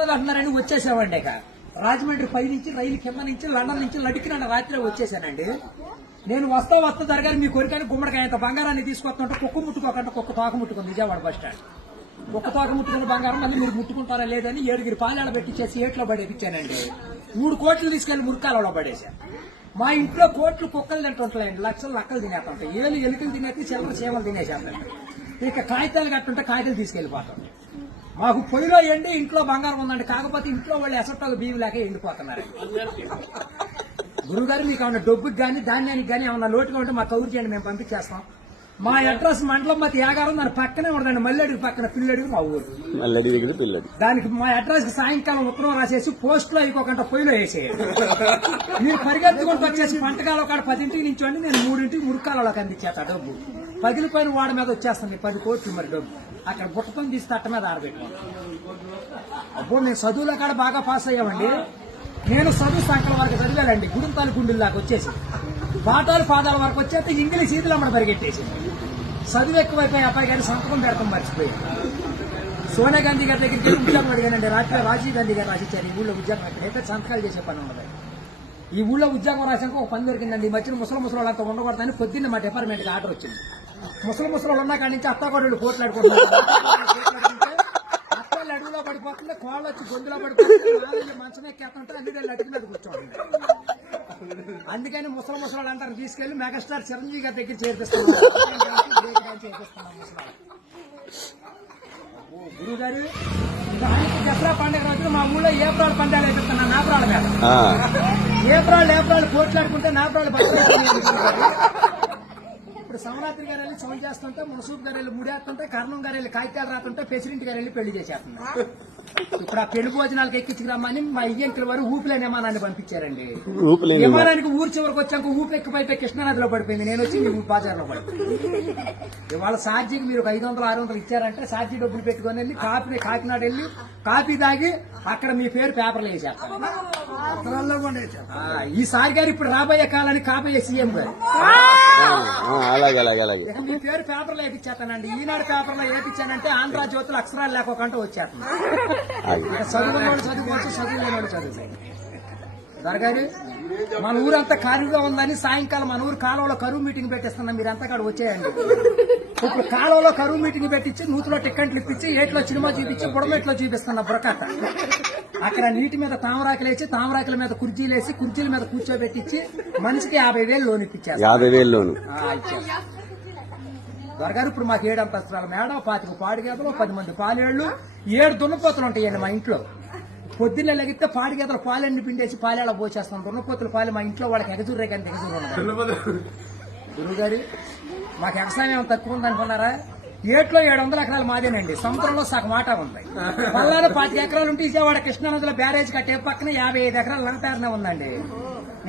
అంటున్నారని వచ్చేసామండి. ఇక రాజమండ్రి పై నుంచి రైలు కింద నుంచి లండన్ నుంచి లడికిన రాత్రి వచ్చేసానండి. నేను వస్తా జరగాలి మీ కోరికని గుమ్మడికాయంత బంగారాన్ని తీసుకొస్తుంటే కుక్క ముట్టుకోకుండా కుక్క తోక ముట్టుకుంది విజయవాడ బస్ స్టాండ్. కుక్క తోక ముట్టుకున్న బంగారం మళ్ళీ మీరు ముట్టుకుంటారా లేదని 7 పాలేళ్ళ పెట్టించేసి ఏట్లో పడేపించానండి. 3 కోట్లు తీసుకెళ్లి మురికాలలో పడేశాను. మా ఇంట్లో కోట్లు కుక్కలు తింటుంటాయండి, లక్షలు లక్కలు తినేస్తుంటాయి, ఎలుకలు తినేసి చిల్లర చీమలు తినేసేస్తాయి. ఇక కాగితాలు కట్టుంటే కాగితాలు తీసుకెళ్లిపోతాం. మాకు పొయ్యిలో ఎండి ఇంట్లో బంగారం ఉందండి, కాకపోతే ఇంట్లో వాళ్ళు ఎసట్టాలు బియ్యం లేక ఎండిపోతున్నారు. గురుగారు మీకు ఏమన్నా డబ్బుకి కానీ ధాన్యానికి కానీ ఏమన్నా లోటుగా ఉంటే మా కౌరు చేయండి, మేము పంపించేస్తాం. మా అడ్రస్ మండలం మధ్య యాగారం దాని పక్కనే ఉండదండి, మల్లెడికి పక్కన పిల్లడికి మా ఊరు. దానికి మా అడ్రస్ కి సాయంకాలం ఉత్తరం రాసేసి పోస్ట్ లో అయిపోకుండా పొయ్యిలో వేసేయండి. మీరు పరిగెత్తుకుంటూ వచ్చేసి పంటకాలం కాడ 10 నుంచి అండి నేను 3 మురికాలలోకి అందించేస్తా డబ్బు. పగిలిపోయిన వాడ మీద వచ్చేస్తాను 10 కోట్లు మరి డబ్బు. అక్కడ బుట్టతో తీసి తట్ట మీద ఆరబెట్టుకోండి. అప్పుడు నేను చదువులో కాడ బాగా పాస్ అయ్యామండి. నేను చదువు సంకల వరకు చదివాలండి, గుడుంతాలు గుండెల దాకా వచ్చేసి పాఠాలు పాదాల వరకు వచ్చేస్తే ఇంగ్లీష్ ఈదులు అమ్మడ పరిగెట్టేసి చదువు ఎక్కువైపోయి అబ్బాయి గారి సంతకం పెడతాం మర్చిపోయి సోనియా గాంధీ గారి దగ్గరికి వెళ్ళి ఉద్యోగం అడిగానండి. రాత్రి రాజీవ్ గాంధీ గారు రాసిచ్చారు ఈ ఊళ్ళో ఉద్యోగం అయితే సంతకాలు చేసే పని ఉండదు. ఈ ఊళ్ళో ఉద్యోగం రాసాక ఒక పని దొరికిందండి. ఈ మధ్యన ముసలంతా ఉండకూడదని పొద్దున్న మా డిపార్ట్మెంట్కి ఆర్డర్ వచ్చింది. ముసలు ఉన్న కాడి నుంచి అత్తాకోడళ్ళు పోట్లాడుకుంటున్నారు. అత్తలు అడుగులో పడిపోతుంది, కోళ్ళు వచ్చి గొంతులో పడిపోతుంది, మంచం ఎక్కేస్తుంటే అన్ని అడుగు మీద కూర్చోండి. అందుకని ముసలు అంటారు తీసుకెళ్లి మెగాస్టార్ చిరంజీవి గారి దగ్గర చేర్పిస్తున్నాం. గురువు గారు దసరా పండుగ రోజున మా ఊళ్ళో ఏప్రాల్ పందాలు వేపిస్తున్నా నాపరాళ్ళ మీద. ఏప్రాల్ పోట్లాడుకుంటే నాపరాళ్ళు ఇప్పుడు సమరాత్రి గారు వెళ్ళి సౌండ్ చేస్తుంటే, మునసూప్ గారు వెళ్ళి ముడేస్తుంటే, కర్ణం గారు వెళ్ళి కాగితాలు రాస్తుంటే, ప్రెసిడెంట్ గారు వెళ్ళి పెళ్లి చేసేస్తున్నారు. ఇప్పుడు ఆ పెళ్లి భోజనాలకు ఎక్కించుకురమ్మని మా ఇయ్యంకుల వారు ఊపిలేని విమానాన్ని పంపించారండి. విమానానికి ఊరు చివరికి వచ్చాక ఊపి ఎక్కిపోయిపోయి కృష్ణానదిలో పడిపోయింది. నేను వచ్చి బాజార్లో పడిపోయింది. ఇవాళ సార్జీకి మీరు 500-600 ఇచ్చారంటే సార్జీ డబ్బులు పెట్టుకుని వెళ్ళి కాకినాడ వెళ్ళి కాఫీ తాగి అక్కడ మీ పేరు పేపర్లు వేసేస్తారు. ఈసారి గారు ఇప్పుడు రాబోయే కాలానికి కాబోయే సీఎం గారు మీ పేరు పేపర్లో వేయించేస్తానండి. ఈనాడు పేపర్లో వేయించానంటే ఆంధ్ర జ్యోతులు అక్షరాలు లేకోకుండా వచ్చేస్తాను. చదువుకున్నవాడు చదువుకోవచ్చు, చదువులేనివాడు చదువు. దొరగారు మన ఊరంతా ఖాళీగా ఉందని సాయంకాలం మన ఊరు కాలువలో కరువు మీటింగ్ పెట్టిస్తున్నాం, మీరంతా కాడ వచ్చేయండి. ఇప్పుడు కాలువలో కరువు మీటింగ్ పెట్టించి నూతులో టిక్కెట్లు ఇప్పించి ఏట్లో సినిమా చూపించి బుడమెట్లో చూపిస్తున్నా బురకట్ట. అక్కడ నీటి మీద తామరాకులు వేసి తామరాకుల మీద కుర్చీలు వేసి కుర్చీల మీద కూర్చోబెట్టించి మనిషికి 50,000 లోన్ ఇప్పించారు. 50,000 లోన్ దొరగారు ఇప్పుడు మాకు 7 అంతస్తుల మేడ, 25 పాడిగేదలు, 10 మంది పాలేళ్లు, 7 దున్నపోతులు ఉంటాయండి మా ఇంట్లో. పొద్దున్నే లెగితే పాడిగేదలు పాలన్నీ పిండేసి పాలేళ్ళ పోసేస్తాం. దున్నపోతుల పాలు మా ఇంట్లో వాళ్ళకి ఎగజూరే కానీ ఎగజూరు ఉండదు. గురువు గారు మాకు వ్యవసాయం తక్కువ ఉందనుకున్నారా? ఏట్లో 700 ఎకరాలు మాదేనండి. సముద్రంలో సగం ఆట ఉంది. పల్లాలో 25 ఎకరాలు ఉంటే విజయవాడ కృష్ణానదిలో బ్యారేజ్ కట్టే పక్కన 55 ఎకరాలు నా పేరునే ఉందండి.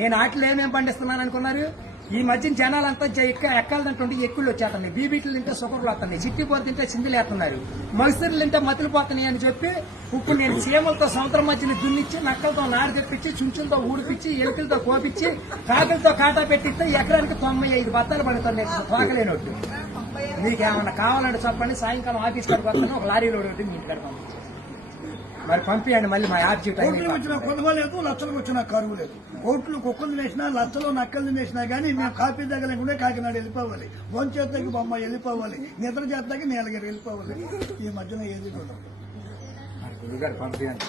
నేను ఆటలు ఏమేమి పండిస్తున్నాను అనుకున్నారు? ఈ మధ్య జనాలంతా ఎక్కాలంటుంటే ఎక్కుళ్ళు వచ్చేస్తున్నాయి, బీబీట్లు తింటే సుకర్లు వస్తున్నాయి, చిట్టిపోరు తింటే చిందులు వేస్తున్నారు, మగసిర్లు తింటే మతులు పోతున్నాయి అని చెప్పి ఇప్పుడు నేను చీమలతో సముద్రం మధ్యని దున్నిచ్చి, నక్కలతో నాడు తెప్పించి, చుంచులతో ఊడిపించి, ఎలుకలతో కోపించి, కాకులతో కాటా పెట్టిస్తే ఎకరానికి 95 బత్తాలు పడుతున్నాయి తోకలేనట్టు. మీకేమన్నా కావాలంటే చెప్పండి, సాయంకాలం ఆఫీస్ కాడికి వస్తాను, ఒక లారీలో ఒకటి మీ ఇంటికి పంపించాను. మరి పంపించండి. మళ్ళీ మా ఆబ్జెక్ట్ వచ్చిన కొద్దిగా లేదు, లక్షలకు వచ్చిన కరువు లేదు. కోట్లు కుక్కలు వేసినా లక్షలు నక్కలు వేసినా కానీ మేము కాఫీ దగ్గర కాకినాడ వెళ్ళిపోవాలి, భోంచేతకి బొమ్మ వెళ్ళిపోవాలి, నిద్ర చేతకి నీలగిరి వెళ్ళిపోవాలి. ఈ మధ్యన ఏది కూడా పంపించండి.